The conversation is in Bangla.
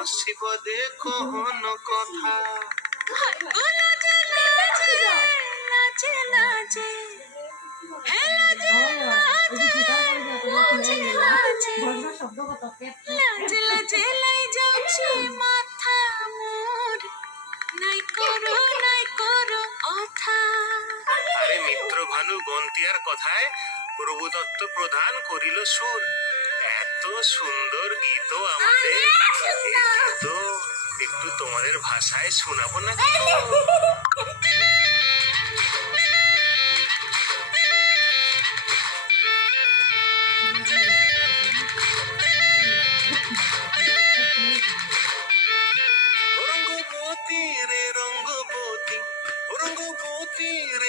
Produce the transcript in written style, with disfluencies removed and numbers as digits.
হসিপদে কহন কথা। আরে মিত্র ভানু বন্তিয়ার কথায় প্রভুদত্ত প্রধান করিল সুর। এত সুন্দর গীত আমাদের, এই গীত একটু তোমাদের ভাষায় শোনাবো না?